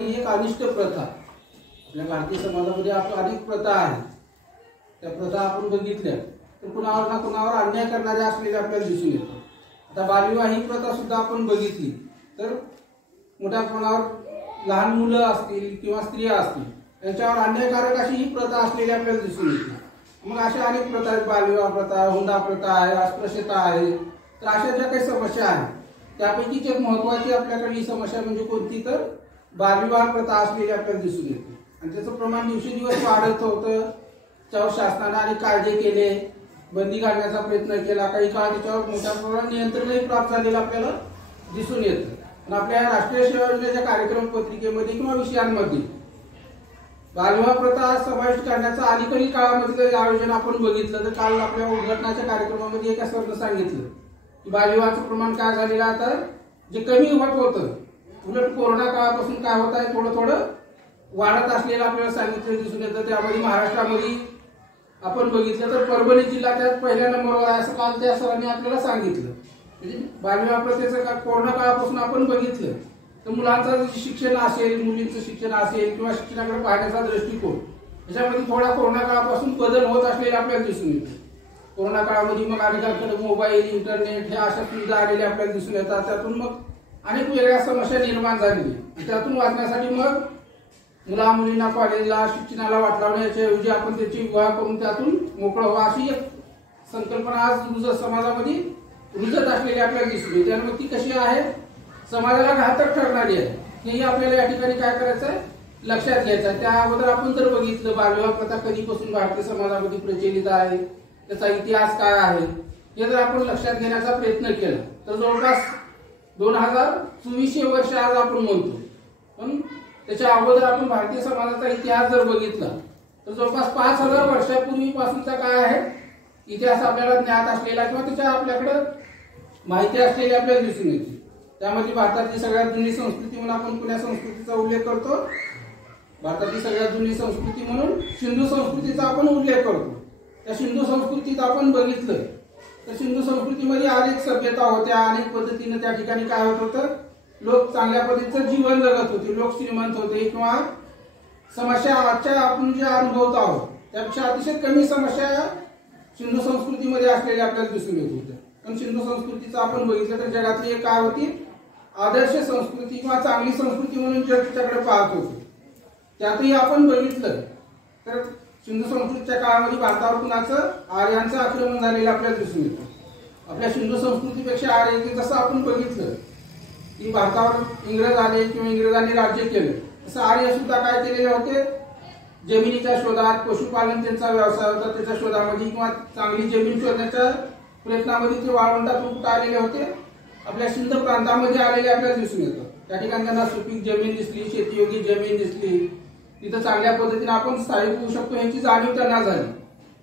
ही एक अनिष्ट प्रथा आपल्या भारतीय समाजामध्ये अनेक प्रथा आहेत. त्या प्रथा आपण बघितल्या तर कुणावर ना कुणावर अन्याय करणारे असलेले आपल्याला दिसून येतात. आता बालविवाह ही प्रथा सुद्धा आपण बघितली तर मोठ्या प्रमाणावर लहान मुलं असतील किंवा स्त्रिया असतील त्यांच्यावर अन्यायकारक अशी ही प्रथा असलेली आपल्याला दिसून येते. मग अशा अनेक प्रथा आहेत. बालविवाह प्रथा, हुंडा प्रथा आहे, अस्पृश्यता आहे. तर अशा ज्या काही समस्या आहेत त्यापैकीच एक महत्त्वाची आपल्याकडे ही समस्या म्हणजे कोणती तर बालविवाह प्रथा असलेली आपल्याला दिसून येते. आणि त्याचं प्रमाण दिवसेंदिवस वाढत होतं. त्यावर शासनाने अनेक कायदे केले, बंदी घालण्याचा प्रयत्न केला. काही काळ त्याच्यावर मोठ्या प्रमाणात नियंत्रणही प्राप्त झालेलं आपल्याला दिसून येतं. आणि आपल्या राष्ट्रीय सेवा योजनेच्या कार्यक्रम पत्रिकेमध्ये किंवा विषयांमध्ये बालविवाह प्रथा समाविष्ट करण्याचं अलीकडील काळामध्ये आयोजन आपण बघितलं तर काल आपल्या उद्घाटनाच्या कार्यक्रमामध्ये एका सरनं सांगितलं की बालविवाहाचं प्रमाण काय झालेलं आता जे कमी होत होतं उलट कोरोना काळापासून काय होत आहे थोडं थोडं वाढत असलेलं आपल्याला सांगितलं दिसून येतं. त्यामध्ये महाराष्ट्रामध्ये आपण बघितलं तर परभणी जिल्हा त्यात पहिल्या नंबरवर आहे असं काल त्या सरांनी आपल्याला सांगितलं. म्हणजे बालविवाह प्रथेचं कोरोना काळापासून आपण बघितलं तर मुलांचं शिक्षण असेल, मुलींचं शिक्षण असेल किंवा शिक्षणाकडे पाहण्याचा दृष्टिकोन याच्यामध्ये थोडा कोरोना काळापासून बदल होत असलेले आपल्याला दिसून येतो. कोरोना काळामध्ये मग अनेकांकडे मोबाईल, इंटरनेट ह्या अशा सुविधा आलेल्या आपल्याला दिसून येतात. त्यातून मग अनेक वेगळ्या समस्या निर्माण झालेली. त्यातून वाचण्यासाठी मग मुला मुलींना कॉलेजला शिक्षणाला वाट लावण्याच्या ऐवजी आपण त्याची विवाह करून त्यातून मोकळं व्हा अशी एक संकल्पना आज समाजामध्ये रुजत असलेली आपल्याला दिसून येते. आणि मग ती कशी आहे, समाजाला घातक ठरणारी आहे. हेही आपल्याला या ठिकाणी काय करायचं आहे लक्षात घ्यायचं आहे. त्या अगोदर आपण जर बघितलं बालविवाह प्रथा कधीपासून भारतीय समाजामध्ये प्रचलित आहे, त्याचा इतिहास काय आहे हे जर आपण लक्षात घेण्याचा प्रयत्न केला तर जवळपास 2024 वर्ष आज आपण म्हणतो. पण त्याच्या अगोदर आपण भारतीय समाजाचा इतिहास जर बघितला तर जवळपास 5000 वर्षापूर्वीपासूनचा काय आहे इतिहास आपल्याला ज्ञात असलेला किंवा त्याच्या आपल्याकडे माहिती असलेली आपल्याला दिसून येते. त्यामध्ये भारतातली सगळ्यात जुनी संस्कृती म्हणून आपण पुण्या संस्कृतीचा उल्लेख करतो. भारतातली सगळ्यात जुनी संस्कृती म्हणून सिंधू संस्कृतीचा आपण उल्लेख करतो. त्या सिंधू संस्कृतीत आपण बघितलं तर सिंधू संस्कृतीमध्ये अनेक सभ्यता होत्या. अनेक पद्धतीने त्या ठिकाणी काय होत होतं, लोक चांगल्या पद्धतीचं जीवन जगत होते, लोक श्रीमंत होते किंवा समस्या आजच्या आपण जे अनुभवत आहोत त्यापेक्षा अतिशय कमी समस्या सिंधू संस्कृतीमध्ये असलेल्या आपल्याला दिसून येत होत्या. पण सिंधू संस्कृतीचं आपण बघितलं तर जगातली एक काय होती आदर्श संस्कृती किंवा चांगली संस्कृती म्हणून जग त्याच्याकडे पाहत होते. त्यातही आपण बघितलं तर सिंधू संस्कृतीच्या काळामध्ये भारतावर कुणाचं आर्यांचं आक्रमण झालेलं आपल्याला दिसून येतं. आपल्या सिंधू संस्कृतीपेक्षा आर्य जसं आपण बघितलं की भारतावर इंग्रज आले किंवा इंग्रजांनी राज्य केलं तसं आर्य सुद्धा काय केलेले होते, जमिनीच्या शोधात, पशुपालन त्यांचा व्यवसाय होता त्याच्या शोधामध्ये किंवा चांगली जमीन शोधण्याच्या प्रयत्नामध्ये ते वाळवंटातून कुठे आलेले होते, आपल्या सिंध प्रांतामध्ये आलेले आपल्याला दिसून येतं. त्या ठिकाणी त्यांना सुपीक जमीन दिसली, शेतीयोगी जमीन दिसली, तिथं चांगल्या पद्धतीने आपण स्थायिक होऊ शकतो याची जाणीव त्यांना झाली.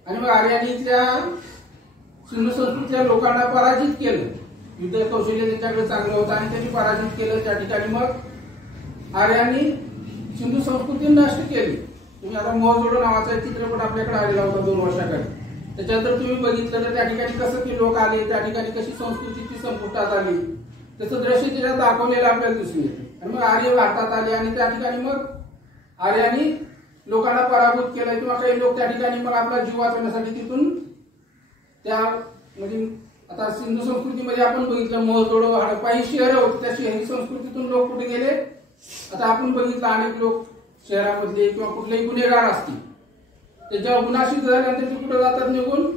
आणि मग आर्यांनी इथल्या सिंधू संस्कृतीच्या लोकांना पराजित केलं. युद्ध कौशल्य त्यांच्याकडे चांगलं होतं आणि त्यांनी पराजित केलं. त्या ठिकाणी मग आर्यांनी सिंधू संस्कृती नष्ट केली. तुम्ही आता मोहजोडो नावाचा चित्रपट आपल्याकडे आलेला होता 2 वर्षाकडे, त्याच्यानंतर तुम्ही बघितलं तर त्या ठिकाणी कसं ते लोक आले, त्या ठिकाणी कशी संस्कृतीची संपुष्टात आली त्याचं दृश्य त्याच्यात दाखवलेलं आपल्याला दिसून येतं. आणि मग आर्य भारतात आले आणि त्या ठिकाणी मग आर्यांनी लोकांना पराभूत केलं किंवा काही लोक त्या ठिकाणी मग आपला जीव वाचवण्यासाठी तिथून त्या म्हणजे आता सिंधू संस्कृतीमध्ये आपण बघितलं मोहजोडो, हडप्पा ही शहरं होती. त्या शहरी संस्कृतीतून लोक कुठे गेले, आता आपण बघितलं अनेक लोक शहरामधले किंवा कुठलेही गुन्हेगार असतील त्याच्यावर गुन्हा सिद्ध झाल्यानंतर ते कुठे जातात, निघून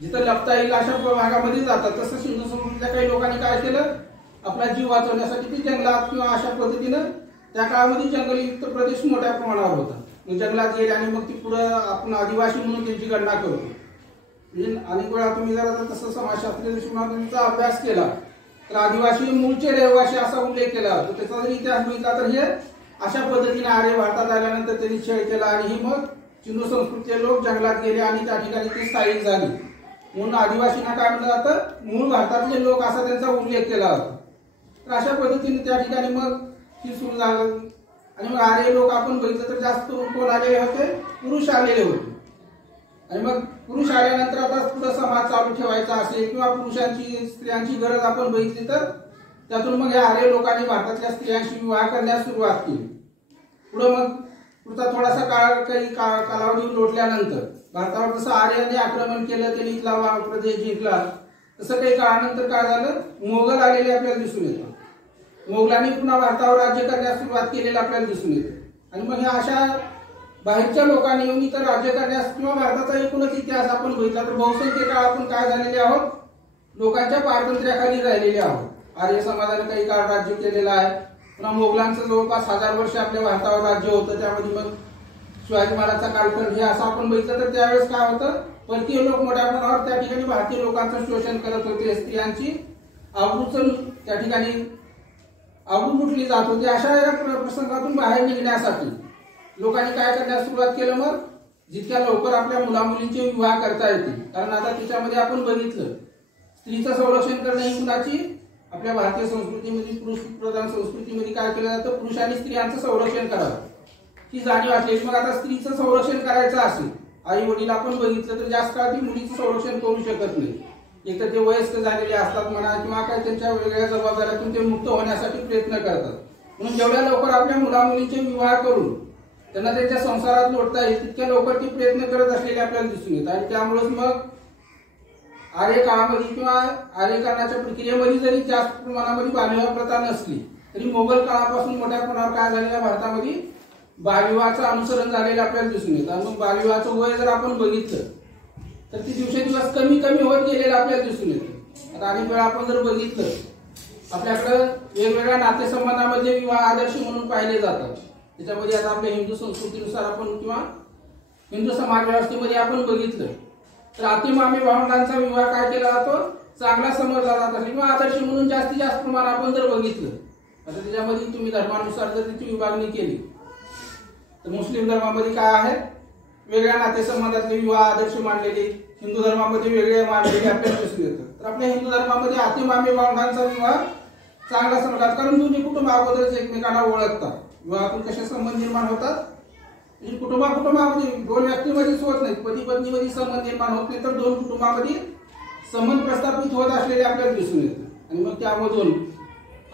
जिथं लपता येईल अशा भागामध्ये जातात. तसं सिंधू संस्कृतीच्या काही लोकांनी काय केलं, आपला जीव वाचवण्यासाठी ते जंगलात किंवा अशा पद्धतीनं त्या काळामध्ये जंगलयुक्त प्रदेश मोठ्या प्रमाणावर होता. मग जंगलात गेले आणि मग ती पुढे आपण आदिवासी म्हणून त्यांची गणना करतो. म्हणजे अनेक वेळा तुम्ही जर तसं समाजशास्त्रीय दृष्टिकोनातून अभ्यास केला तर आदिवासी मूळचे रहिवासी असा उल्लेख केला. तर त्याचा जर इतिहास बघितला तर हे अशा पद्धतीने आर्य भारतात आल्यानंतर त्यांनी छळ केला आणि ही मग सिंधू संस्कृतीचे लोक जंगलात गेले आणि त्या ठिकाणी ते स्थायिक झाले. म्हणून आदिवासींना काय म्हटलं जातं, मूळ भारतातले लोक असा त्यांचा उल्लेख केला होता. तर अशा पद्धतीने त्या ठिकाणी मग ही सुरू झालं. आणि मग आर्य लोक आपण बघितलं तर जास्त कोण आलेले होते, पुरुष आलेले होते. आणि मग पुरुष आल्यानंतर आता पुढे समाज चालू ठेवायचा असेल किंवा पुरुषांची स्त्रियांची गरज आपण बघितली तर त्यातून मग या आर्य लोकांनी भारतातल्या स्त्रियांशी विवाह करण्यास सुरुवात केली. पुढे मग पुढचा थोडासा कालावधी लोटल्यानंतर भारतावर जसं आर्यांनी आक्रमण केलं, त्यांनी इथला प्रदेश जिंकला, तसं काही काळानंतर काय झालं, मोगल आलेले आपल्याला दिसून येतात. मोगलांनी पुन्हा भारतावर राज्य करण्यास सुरुवात केलेलं आपल्याला दिसून येते. आणि मग ह्या अशा बाहेरच्या लोकांनी येऊन इथं राज्य करण्यास किंवा भारताचा एकूणच इतिहास आपण बघितला तर बहुसंख्य काळ आपण काय झालेले आहोत, लोकांच्या पारतंत्र्याखाली राहिलेले आहोत. आर्य समाजाने काही काळ राज्य केलेलं आहे. पुन्हा मोगलांचं जवळपास 1000 वर्ष आपल्या भारतावर राज्य होतं. त्यामध्ये मग शिवाजी महाराजचा कालखंड हे असं आपण बघितलं तर त्यावेळेस काय होतं, परकीय लोक मोठ्या प्रमाणावर त्या ठिकाणी भारतीय लोकांचं शोषण करत होते. स्त्रियांची आबरूच त्या ठिकाणी आबरू लुटली जात होती. अशा या प्रसंगातून बाहेर निघण्यासाठी लोकांनी काय करण्यास सुरुवात केलं, मग जितक्या लवकर आपल्या मुलामुलींचे विवाह करता येतील. कारण आता त्याच्यामध्ये आपण बघितलं स्त्रीचं संरक्षण करणे ही कुणाची आपल्या भारतीय संस्कृतीमध्ये, पुरुष प्रधान संस्कृतीमध्ये काय केलं जातं, पुरुषांनी स्त्रियांचं संरक्षण करावं ही जाणीव असलेली. मग आता स्त्रीचं संरक्षण करायचं असेल, आई वडील आपण बघितलं तर जास्त काळ ती मुलीचं संरक्षण करू शकत नाही. एक तर ते वयस्क झालेले असतात म्हणा किंवा काय त्यांच्या वेगवेगळ्या जबाबदाऱ्यातून ते मुक्त होण्यासाठी प्रयत्न करतात. म्हणून जेवढ्या लवकर आपल्या मुलामुलींचे विवाह करून त्यांना त्यांच्या संसारात लोटता येईल तितक्या लवकर ते प्रयत्न करत असलेले आपल्याला दिसून येतात. आणि त्यामुळेच मग आर्य काळामध्ये किंवा आर्यकरणाच्या प्रक्रियेमध्ये जरी जास्त प्रमाणामध्ये बालविवाह प्रथा नसली तरी मोगल काळापासून मोठ्या प्रमाणावर काय झालेल्या भारतामध्ये बालविवाहाचं अनुसरण झालेलं आपल्याला दिसून येतं. मग बालविवाहाचं वय जर आपण बघितलं तर ती दिवसेंदिवस कमी कमी होत गेलेलं आपल्याला दिसून येतं. आता अनेक वेळा आपण जर बघितलं आपल्याकडं वेगवेगळ्या नातेसंबंधामध्ये विवाह आदर्श म्हणून पाहिले जातात. त्याच्यामध्ये आता आपल्या हिंदू संस्कृतीनुसार आपण किंवा हिंदू समाज व्यवस्थेमध्ये आपण बघितलं तर अतिमामी भावंडांचा विवाह काय केला जातो, चांगला समजला जात असेल किंवा आदर्श म्हणून जास्तीत जास्त प्रमाण आपण जर बघितलं. आता त्याच्यामध्ये तुम्ही धर्मानुसार जर त्याची विभागणी केली तर मुस्लिम धर्मामध्ये काय आहे, वेगळ्या नातेसंबंधातले विवाह आदर्श मानलेले, हिंदू धर्मामध्ये वेगळे मानलेले आपल्याला दिसून येतं. तर आपल्या हिंदू धर्मामध्ये अतिमामी भावंडांचा विवाह चांगला समजला, कारण दोन्ही कुटुंब अगोदरच एकमेकांना ओळखतात. विवाहातून कसे संबंध निर्माण होतात, म्हणजे कुटुंबामध्ये दोन व्यक्तीमध्येच होत नाहीत, पती पत्नीमध्ये संबंध निर्माण होत नाही तर दोन कुटुंबामध्ये संबंध प्रस्थापित होत असलेले आपल्याला दिसून येतं. आणि मग त्यामधून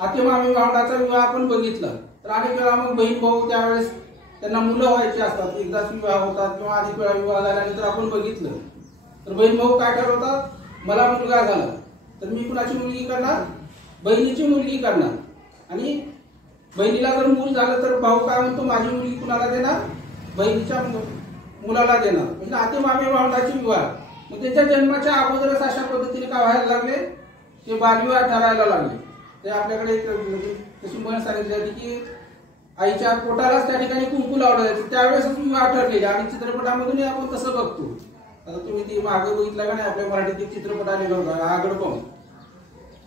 अतिमामी भावंडाचा विवाह आपण बघितला तर अनेक वेळा मग बहीण भाऊ त्यावेळेस त्यांना मुलं व्हायची असतात, एकदाच विवाह होतात किंवा अनेक वेळा विवाह झाल्यानंतर आपण बघितलं तर बहीण भाऊ काय ठरवतात, मला मुलगा झाला तर मी कुणाची मुलगी करणार, बहिणीची मुलगी करणार. आणि बहिणीला जर मूल झालं तर भाऊ काय म्हणतो, माझी मुलगी कुणाला देणार, बहिणीच्या मुलाला देणार. म्हणजे अतिमामी भावंडाचे विवाह मग त्याच्या जन्माच्या अगोदरच अशा पद्धतीने काय व्हायला लागले, ते बालविवाह ठरायला लागले. ते आपल्याकडे म्हणजे तशी म्हण सांगितली जाते की आईच्या पोटालाच त्या ठिकाणी कुंकू लावलं जायचं, त्यावेळेस विवाह ठरलेले. आणि चित्रपटामधूनही आपण तसं बघतो. आता तुम्ही ती मागे बघितला का नाही, आपल्या मराठीत एक चित्रपट आलेला होता आगडबम.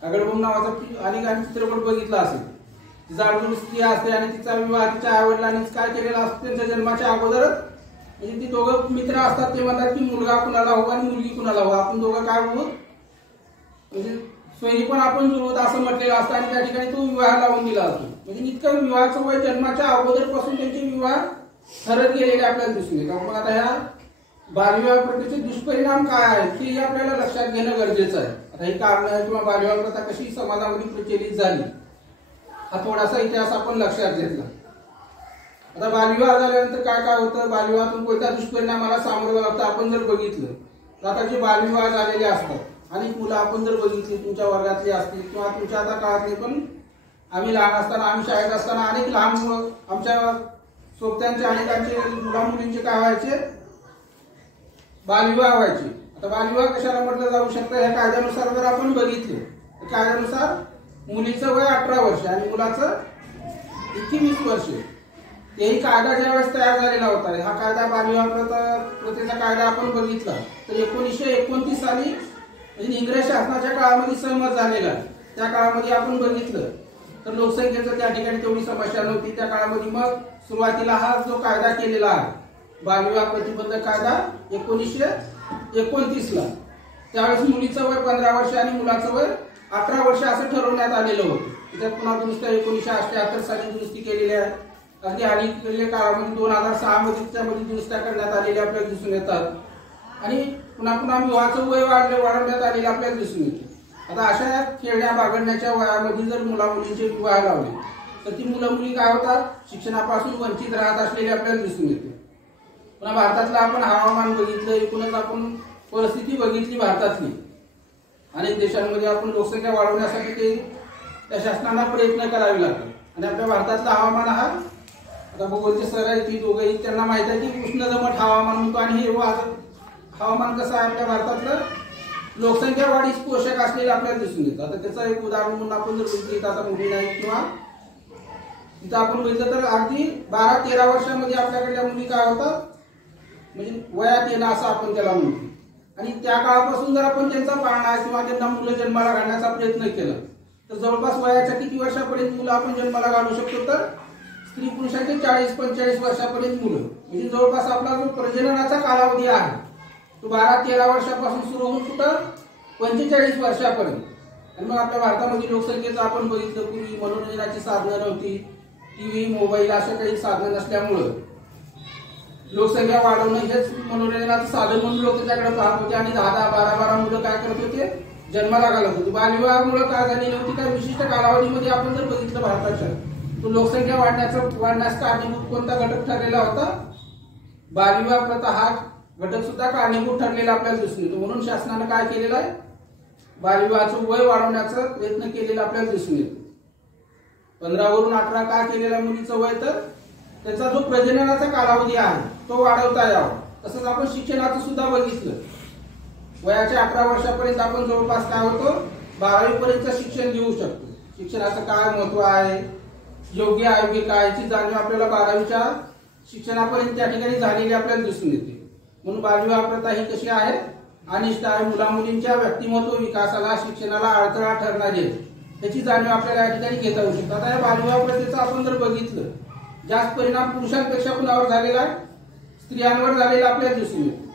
आगडबम नावाचा अनेक चित्रपट बघितला असेल. जाणून स्त्री असते आणि तिचा विवाह तिच्या आईवडिलांनीच काय केलेला असतो, त्यांच्या जन्माच्या अगोदरच. म्हणजे ती दोघं मित्र असतात, ते म्हणतात की मुलगा कुणाला हो आणि मुलगी कुणाला हो, आपण दोघं काय होऊ, म्हणजे सोयरी पण आपण जुळवत असं म्हटलेलं असतं. आणि त्या ठिकाणी तो विवाह लावून दिला जातो. म्हणजे इतकं विवाहाचं वय जन्माच्या अगोदरपासून त्यांचे विवाह ठरत गेलेले आपल्याला दिसून येतात. मग आता ह्या बालविवाह प्रथेचे दुष्परिणाम काय आहेत हे आपल्याला लक्षात घेणं गरजेचं आहे. आता ही कारण किंवा बालविवाह प्रथा कशी समाजामध्ये प्रचलित झाली हा थोडासा इतिहास आपण लक्षात घेतला. आता बालविवाह झाल्यानंतर काय काय होतं, बालविवाहातून कोणत्या दुष्परिणामाला सामोरं लागतं आपण जर बघितलं तर आता जे बालविवाह झालेले असतात आणि मुलं आपण जर बघितली तुमच्या वर्गातली असतील किंवा तुमच्या आता काळातली पण, आम्ही लहान असताना आम्ही शाळेत असताना अनेक लहान मुलं आमच्या सोबत्यांचे अनेकांचे मुला मुलींचे काय व्हायचे, बालविवाह व्हायचे. आता बालविवाह कशाला म्हटलं जाऊ शकतं, ह्या कायद्यानुसार जर आपण बघितले तर कायद्यानुसार मुलीचं वय 18 वर्ष आणि मुलाचं 21 वर्ष. तेही कायदा ज्यावेळेस तयार झालेला होता, हा कायदा बालविवाह प्रथेचा कायदा आपण बघितला तर 1929 साली म्हणजे इंग्रज शासनाच्या काळामध्ये सहमत झालेला. त्या काळामध्ये आपण बघितलं तर लोकसंख्येचं त्या ठिकाणी तेवढी समस्या नव्हती. त्या काळामध्ये मग सुरुवातीला हा जो कायदा केलेला आहे बालविवाह प्रतिबंधक कायदा 1929 ला, त्यावेळेस मुलीचं वय 15 वर्ष आणि मुलाचं वय 18 वर्ष असं ठरवण्यात आलेलं होतं. त्याच्यात पुन्हा दुरुस्त्या 1978 साली दुरुस्ती केलेली आहे. अगदी अलीकडल्या काळामध्ये 2006 मध्ये त्यामध्ये दुरुस्त्या करण्यात आलेल्या आपल्याला दिसून येतात. आणि पुन्हा पुन्हा विवाहाचं वय वाढवण्यात आलेलं आपल्याला दिसून येतं. आता अशा खेळण्या बागडण्याच्या वयामध्ये जर मुला मुलींचे विवाह लावले तर ती मुलं मुली काय होतात, शिक्षणापासून वंचित राहत असलेले आपल्याला दिसून येते. पुन्हा भारतातलं आपण हवामान बघितलं, एकूणच आपण परिस्थिती बघितली भारतातली. अनेक देशांमध्ये आपण लोकसंख्या वाढवण्यासाठी ते त्या शासनाला प्रयत्न करावे लागतात आणि आपल्या भारतातलं हवामान हा आता भूगोलचे सर आहेत ती दोघंही त्यांना माहित आहे की उष्ण दमट हवामान म्हणतो आणि हे हवामान कसं आहे आपल्या भारतातलं लोकसंख्या वाढीस पोषक असलेलं आपल्याला दिसून येतं. आता त्याचं एक उदाहरण म्हणून आपण जर बघितलं आता मुली नाही किंवा इथं आपण बघितलं तर अगदी 12-13 वर्षामध्ये आपल्याकडल्या मुली काय होतात म्हणजे वयात येणं असं आपण त्याला म्हणतो. आणि त्या काळापासून जर आपण त्यांचा पाळणा किंवा त्यांना मुलं जन्माला घालण्याचा प्रयत्न केला तर जवळपास वयाच्या किती वर्षापर्यंत मुलं आपण जन्माला घालू शकतो, तर स्त्री पुरुषांचे 40-45 वर्षापर्यंत मुलं, म्हणजे जवळपास आपला जो प्रजननाचा कालावधी आहे तो 12-13 वर्षापासून सुरू होऊन कुठं 45 वर्षापर्यंत. आणि मग आपल्या भारतामध्ये लोकसंख्येचं आपण बघितलं पूर्वी मनोरंजनाची साधनं नव्हती, टीव्ही मोबाईल अशा काही साधनं नसल्यामुळं लोकसंख्या वाढवणं हेच मनोरंजनाचं साधन म्हणून लोक त्याच्याकडे पाहत होते आणि 10-12 मुलं काय करत होते जन्माला घालत होते. बालविवाहामुळे काय झालेली होती, काय विशिष्ट कालावधीमध्ये आपण जर बघितलं भारताच्या तो लोकसंख्या वाढण्यास कारणीभूत कोणता घटक ठरलेला होता, बालविवाह प्रथा हा घटक सुद्धा कारणीभूत ठरलेला आपल्याला दिसून येतो. म्हणून शासनाने काय केलेलं आहे, बालविवाहाचं वय वाढवण्याचा प्रयत्न केलेला आपल्याला दिसून येतो. 15 वरून 18 का केलेला मुलीचं वय, तर त्याचा जो प्रजननाचा कालावधी आहे तो वाढवता यावा. तसंच आपण शिक्षणाचं सुद्धा बघितलं, वयाच्या 18 वर्षापर्यंत आपण जवळपास काय होतो 12वी पर्यंत शिक्षण घेऊ शकतो. शिक्षणाचं काय महत्व आहे, योग्य अयोग्य काय याची जाणीव आपल्याला 12वीच्या शिक्षणापर्यंत त्या ठिकाणी झालेली आपल्याला दिसून येते. म्हणून बालविवाह प्रथा ही कशी आहे, अनिष्ट आहे, मुला मुलींच्या व्यक्तिमत्व विकासाला शिक्षणाला अडथळा ठरणारी आहे, त्याची जाणीव आपल्याला या ठिकाणी घेता येऊ शकते. आता या बालविवाह प्रथेचं आपण जर बघितलं जास्त परिणाम पुरुषांपेक्षा कुणावर झालेला आहे, स्त्रियांवर झालेला आपल्याला दिसून येतो.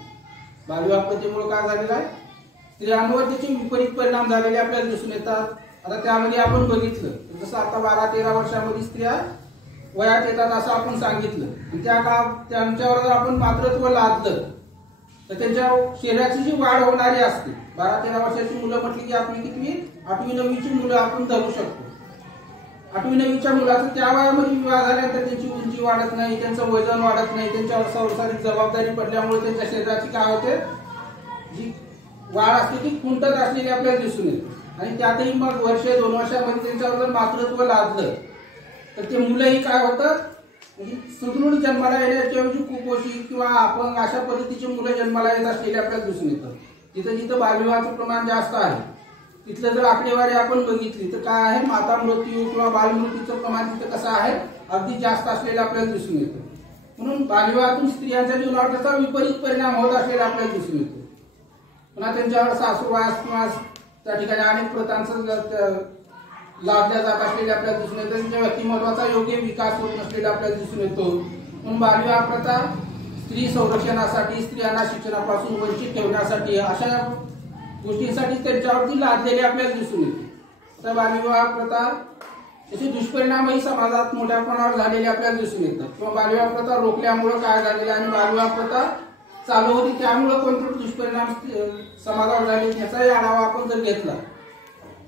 बालविवाह प्रथेमुळे काय झालेला आहे, स्त्रियांवर त्याचे विपरीत परिणाम झालेले आपल्याला दिसून येतात. आता त्यामध्ये आपण बघितलं जसं आता 12-13 वर्षामध्ये स्त्रिया वयात येतात असं आपण सांगितलं आणि त्या काळात त्यांच्यावर जर आपण मातृत्व लादलं तर त्यांच्या शरीराची जी वाढ होणारी असते, 12-13 वर्षाची मुलं म्हटली की आपली कितवी 8वी-9वीची मुलं आपण धरू शकतो. 8वी-9वीच्या मुलाचं त्या वयामध्ये विवाह झाल्यानंतर त्यांची उंची वाढत नाही, त्यांचं वजन वाढत नाही, त्यांच्यावर संसारिक जबाबदारी पडल्यामुळे त्यांच्या शरीराची काय होते जी वाढ असते ती खुंटत असलेली आपल्याला दिसून येते. आणि त्यातही मग 1-2 वर्षामध्ये त्यांच्यावर जर मातृत्व लादलं तर ते मुलंही काय होतात म्हणजे सुदृढ जन्माला येण्याच्या ऐवजी कुपोषित किंवा अपंग अशा पद्धतीची मुलं जन्माला येत असलेली आपल्याला दिसून येतात. जिथं जिथं बालविवाहाचं प्रमाण जास्त आहे तिथलं जर आकडेवारी आपण बघितली तर काय आहे, माता मृत्यू किंवा बालमृत्यूचं प्रमाण तिथं कसं आहे अगदी जास्त असलेलं आपल्याला दिसून येतं. म्हणून बालविवाहातून स्त्रियांच्या जीवनावर त्याचा विपरीत परिणाम होत असलेला आपल्याला दिसून येतो. पुन्हा त्यांच्यावर सासूरवास किंवा त्या ठिकाणी अनेक प्रथांचं लाभल्या जात असलेले आपल्याला दिसून येतं. त्यांच्या व्यक्तिमत्वाचा योग्य विकास होत नसलेला आपल्याला दिसून येतो. म्हणून बालविवाह प्रथा स्त्री संरक्षणासाठी, स्त्रियांना शिक्षणापासून वंचित ठेवण्यासाठी अशा गोष्टींसाठी त्यांच्यावरती लादलेली आपल्याला दिसून येते. तर बालविवाह प्रथा त्याचे दुष्परिणामही समाजात मोठ्या प्रमाणावर झालेले आपल्याला दिसून येतात. किंवा बालविवाह प्रथा रोखल्यामुळे काय झालेलं आणि बालविवाह प्रथा चालू होती त्यामुळे कोणते दुष्परिणाम समाजावर झाले याचाही आढावा आपण जर घेतला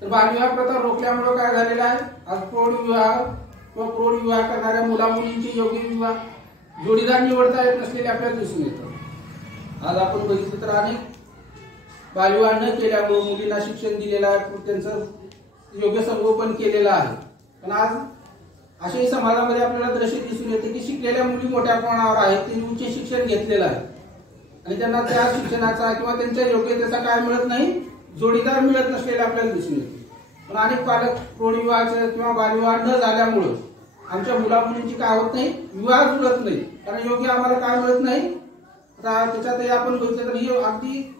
तर बालविवाह प्रथा रोखल्यामुळे काय झालेलं आहे, आज प्रौढ विवाह किंवा प्रौढ विवाह करणाऱ्या मुला मुलींची योग्य विवाह जोडीदार निवडता येत नसलेले आपल्याला दिसून येतं. आज आपण बघितलं तर अनेक बालविवाह न केल्यामुळे मुलींना शिक्षण दिलेलं आहे, त्यांचं योग्य संगोपन केलेलं आहे. पण आज अशाही समाजामध्ये आपल्याला दृश्य दिसून येते की शिकलेल्या मुली मोठ्या प्रमाणावर आहेत, त्यांनी उच्च शिक्षण घेतलेलं आहे आणि त्यांना त्या शिक्षणाचा किंवा त्यांच्या योग्यतेचा काय मिळत नाही, जोडीदार मिळत नसलेला आपल्याला दिसून येते. पण अनेक पालक प्रौढ विवाहाचे किंवा बालविवाह न झाल्यामुळं आमच्या मुला मुलींची काय होत नाही, विवाह जुळत नाही, कारण योग्य आम्हाला काय मिळत नाही. आता त्याच्यातही आपण बघितलं तर ही अगदी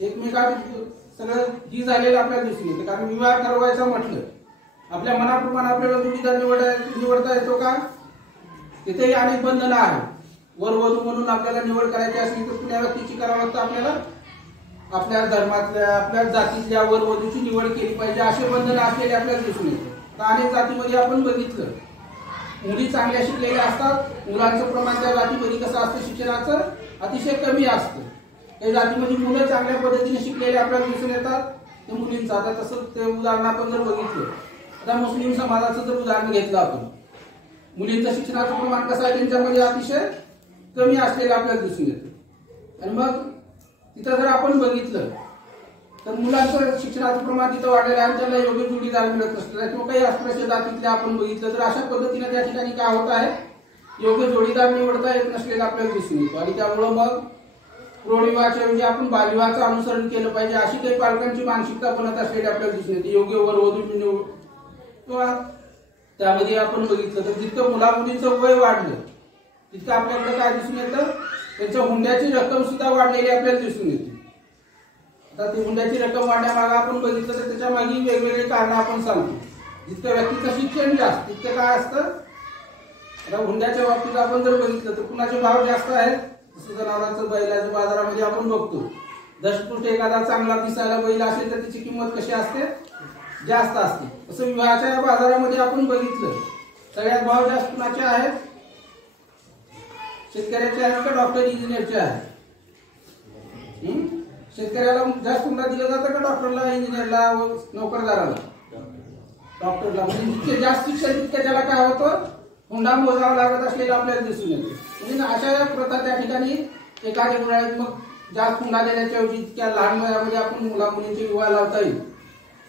एकमेकात सगळं ही झालेलं आपल्याला दिसून येते. कारण विवाह ठरवायचं म्हटलं आपल्या मनाप्रमाणे आपल्याला जोडीदार निवडता येतो का, तिथेही अनेक बंधनं आहेत. वर वधू म्हणून आपल्याला निवड करायची असली तर कुण्या व्यक्तीची करावं लागतं, आपल्याला आपल्या धर्मातल्या आपल्या जातीतल्या वर वधूची निवड केली पाहिजे असे बंधन असलेले आपल्याला दिसून येते. तर अनेक जातीमध्ये आपण बघितलं मुली चांगल्या शिकलेल्या असतात, मुलांचं प्रमाण त्या जातीमध्ये कसं असतं शिक्षणाचं अतिशय कमी असतं. काही जातीमध्ये मुलं चांगल्या पद्धतीने शिकलेले आपल्याला दिसून येतात, ते मुलींचं. आता तसं ते उदाहरण आपण जर बघितलं, आता मुस्लिम समाजाचं जर उदाहरण घेतलं आपण, मुलींचं शिक्षणाचं प्रमाण कसं आहे त्यांच्यामध्ये अतिशय कमी असलेलं आपल्याला दिसून येतं. आणि मग तिथं जर आपण बघितलं तर मुलांचं शिक्षणाचं प्रमाण तिथं वाढलेलं आहे, त्यांना योग्य जोडीदार मिळत नसलेला किंवा काही अस्पृश्य जातीतले आपण बघितलं तर अशा पद्धतीने त्या ठिकाणी काय होत आहे, योग्य जोडीदार निवडता येत नसलेला आपल्याला दिसून येतो. आणि त्यामुळं मग प्रौढविवाहाच्या ऐवजी आपण बालविवाहाचं अनुसरण केलं पाहिजे अशी काही पालकांची मानसिकता बनत असलेली आपल्याला दिसून येते. योग्य वर वधू निवड किंवा त्यामध्ये आपण बघितलं तर जितकं मुला मुलींचं वय वाढलं तितकं आपल्याकडे काय दिसून येतं, त्यांच्या हुंड्याची रक्कम सुद्धा वाढलेली आपल्याला दिसून येते. आता ती हुंड्याची रक्कम वाढण्यामागे आपण बघितलं तर त्याच्या मागे वेगवेगळे कारण आपण सांगतो. जितकं व्यक्तीचं शिक्षण जास्त तितकं काय असतं, आता हुंड्याच्या बाबतीत आपण जर बघितलं तर कुणाचे भाव जास्त आहेत, जसं जनावरांचं बैलाच्या बाजारामध्ये आपण बघतो दशपुष्ट एखादा चांगला दिसायला बैल असेल तर त्याची किंमत कशी असते, जास्त असते. तसं विवाहाच्या बाजारामध्ये आपण बघितलं सगळ्यात भाव जास्त कुणाचे आहेत, शेतकऱ्याचे आहेत का डॉक्टर इंजिनियरचे आहेत? शेतकऱ्याला जास्त हुंडा दिला जातं का डॉक्टरला, इंजिनियरला, नोकरदाराला? डॉक्टरला. म्हणजे जितके जास्त शिक्षण तितके त्याला काय होतं, हुंडा मोजावा लागत असलेला आपल्याला दिसून येते. म्हणजे अशा प्रथा त्या ठिकाणी एखाद्या मुलाला मग जास्त हुंडा देण्याच्या ऐवजी इतक्या लहान वयामध्ये आपण मुला मुलींचे विवाह लावता येईल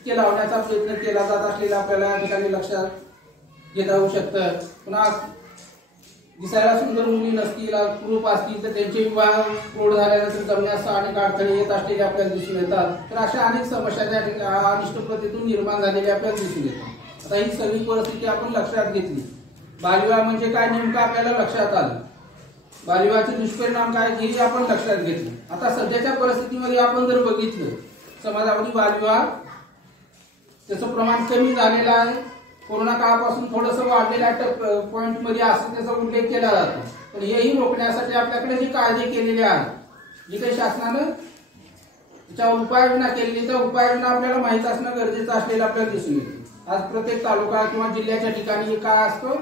ते लावण्याचा प्रयत्न केला जात असलेला आपल्याला या ठिकाणी लक्षात घेता येऊ शकतं. पुन्हा दिसायला सुंदर मुली नसतील, कुरूप असतील तर त्यांचे विवाह प्रौढ झाल्यानंतर जमण्यास अनेक अडथळे येत असलेले आपल्याला दिसून येतात. तर अशा अनेक समस्या त्या अनिष्ट प्रथेतून निर्माण झालेल्या आपल्याला दिसून येतात. आता ही सगळी परिस्थिती आपण लक्षात घेतली. बालविवाह म्हणजे काय नेमकं आपल्याला लक्षात आलं, बालविवाहाचे दुष्परिणाम काय हेही आपण लक्षात घेतले. आता सध्याच्या परिस्थितीमध्ये आपण जर बघितलं समाजामध्ये बालविवाह त्याचं प्रमाण कमी झालेलं आहे. कोरोना काळापासून थोडंसं वाढलेल्या पॉइंट मध्ये असं त्याचा उल्लेख केला जातो. पण हेही रोखण्यासाठी आपल्याकडे जी काळजी केलेली आहे, जी काही शासनानं त्याच्यावर उपाययोजना केलेली त्या उपाययोजना आपल्याला माहित असणं गरजेचं असलेलं आपल्याला दिसून येते. आज प्रत्येक तालुका किंवा जिल्ह्याच्या ठिकाणी काय असतो,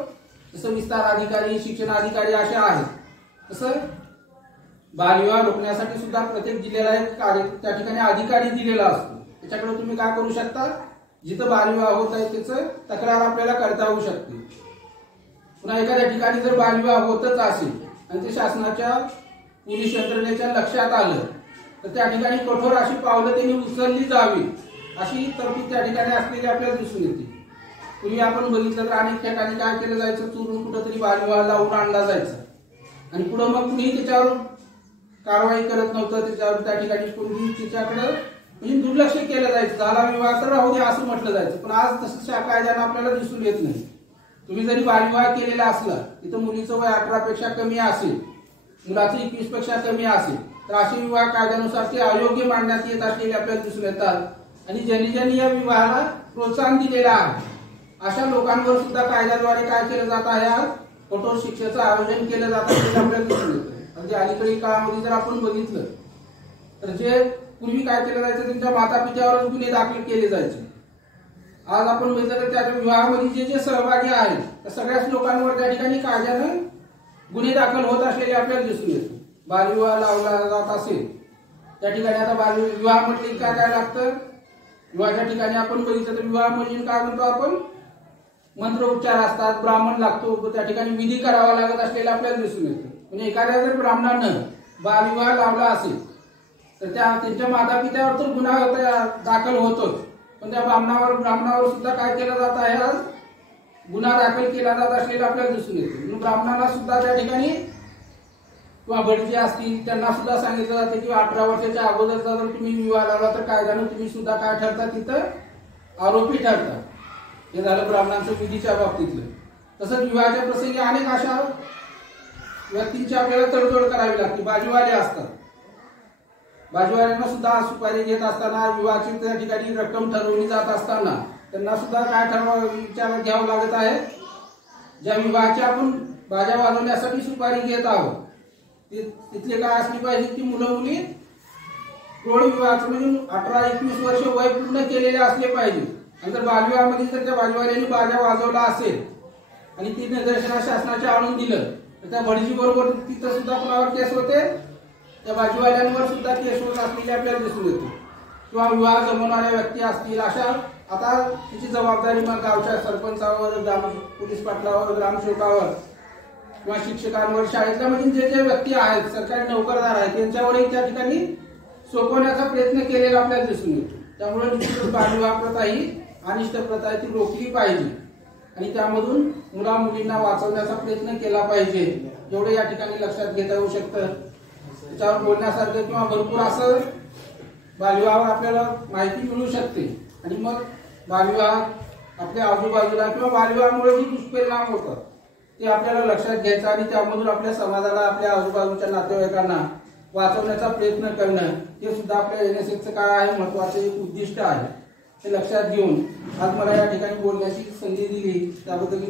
जसं विस्तार अधिकारी, शिक्षण अधिकारी असे आहेत, तसं बालविवाह रोखण्यासाठी सुद्धा प्रत्येक जिल्ह्याला एक त्या ठिकाणी अधिकारी दिलेला असतो. त्याच्याकडे तुम्ही काय करू शकता, जिथं बालविवाह होत आहे त्याचं तक्रार आपल्याला करता येऊ शकते. पुन्हा एखाद्या ठिकाणी जर बालविवाह होतच असेल आणि ते शासनाच्या पोलीस यंत्रणेच्या लक्षात आलं तर त्या ठिकाणी कठोर अशी पावलं त्यांनी उचलली जावी अशी तरतूद त्या ठिकाणी असलेली आपल्याला दिसून येते. पूर्वी आपण बघितलं तर अनेक ठिकाणी काय केलं जायचं, चोरून कुठंतरी बालविवाह लावून आणला जायचा आणि पुढं मग कुणीही त्याच्यावर कारवाई करत नव्हतं. त्याच्यावर त्या ठिकाणी कोणी त्याच्याकडे म्हणजे दुर्लक्ष केलं जायचं, झाला विवाह तर राहू दे असं म्हटलं जायचं. पण आज तसं कायद्यानं आपल्याला दिसून येत नाही. तुम्ही जरी बालविवाह केलेला असला, तिथं मुलीचं वय 18 पेक्षा कमी असेल, मुलाचं 21 पेक्षा कमी असेल तर असे विवाह कायद्यानुसार ते अयोग्य मानण्यात येत असलेले आपल्याला दिसून येतात. आणि ज्यांनी या विवाहाला प्रोत्साहन दिलेलं आहे अशा लोकांवर सुद्धा कायद्याद्वारे काय केलं जात आहे, आज कठोर शिक्षेचं आयोजन केलं जात असलेलं आपल्याला दिसून येतं. म्हणजे अलीकडील काळामध्ये जर आपण बघितलं तर जे पूर्वी काय केलं जायचं, त्यांच्या माता पित्यावरच गुन्हे दाखल केले जायचे. आज आपण बघितलं तर त्या विवाहामध्ये जे सहभागी आहेत त्या सगळ्याच लोकांवर त्या ठिकाणी कायद्यानं गुन्हे दाखल होत असलेले आपल्याला दिसून येतो. बालविवाह लावला जात असेल त्या ठिकाणी आता बालविवाह म्हटले काय काय लागतं, विवाहाच्या ठिकाणी आपण बघितलं तर विवाह म्हणजे काय म्हणतो आपण, मंत्रोच्चार असतात, ब्राह्मण लागतो, त्या ठिकाणी विधी करावा लागत असलेला आपल्याला दिसून येतो. म्हणजे एखाद्या जर ब्राह्मणानं बालविवाह लावला असेल तर त्यांच्या माता पित्यावर तर गुन्हा दाखल होतोच, पण त्या ब्राह्मणावर सुद्धा काय केलं जात आहे, आज गुन्हा दाखल केला जात असलेला आपल्याला दिसून येतो. म्हणून ब्राह्मणाला सुद्धा त्या ठिकाणी किंवा भटजी असतील त्यांना सुद्धा सांगितलं जाते की 18 वर्षाच्या अगोदरचा जर तुम्ही विवाह लावला तर कायद्यानं तुम्ही सुद्धा काय ठरता, तिथं आरोपी ठरता. हे झालं ब्राह्मणांचं विधीच्या बाबतीतलं. तसंच विवाहाच्या प्रसंगी अनेक अशा व्यक्तींची आपल्याला तडजोड करावी लागते. बाजूवाले असतात, बाजूवाल्यांना सुद्धा सुपारी घेत असताना, विवाहाची त्या ठिकाणी रक्कम ठरवली जात असताना त्यांना सुद्धा काय विचारात घ्यावं लागत आहे, ज्या विवाहाची आपण बाजा वाजवण्यासाठी सुपारी घेत आहोत तिथले काय असली पाहिजे की मुलं मुली प्रौढ विवाहाचं म्हणजे 18-21 वर्ष वय पूर्ण केलेले असले पाहिजे. आणि जर बालविवाहामध्ये जर त्या बाजूवाल्यांनी बाजा वाजवला असेल आणि ती निदर्शनास शासनाच्या आणून दिलं तर त्या भटजी बरोबर तिथं सुद्धा कुणावर केस होते, त्या बाजूवाल्यांवर सुद्धा केस होत असलेले आपल्याला दिसून येते. किंवा विवाह जमवणाऱ्या व्यक्ती असतील, अशा आता तिची जबाबदारी मग गावच्या सरपंचावर, पोलीस पाटलावर, ग्रामसेवकावर किंवा शिक्षकांवर, शाळेतल्या म्हणजे जे जे व्यक्ती आहेत, सरकारी नोकरदार आहेत, त्यांच्यावरही त्या ठिकाणी सोपवण्याचा प्रयत्न केलेला आपल्याला दिसून येतो. त्यामुळे निश्चितच बालविवाह प्रथा ही अनिष्ट प्रथा आहे, ती रोखली पाहिजे आणि त्यामधून मुला मुलींना वाचवण्याचा प्रयत्न केला पाहिजे, एवढं या ठिकाणी लक्षात घेता येऊ शकतं. त्याच्यावर बोलण्यासारखं किंवा भरपूर असं बालविवाहावर आपल्याला माहिती मिळू शकते आणि मग बालविवाह आपल्या आजूबाजूला किंवा बालविवाहामुळे जे दुष्परिणाम होतात ते आपल्याला लक्षात घ्यायचं आणि त्यामधून आपल्या समाजाला, आपल्या आजूबाजूच्या नातेवाईकांना वाचवण्याचा प्रयत्न करणं हे सुद्धा आपल्या NSSचं काय आहे महत्वाचे एक उद्दिष्ट आहे. ते लक्षात घेऊन आज मला या ठिकाणी बोलण्याची संधी दिली त्याबद्दल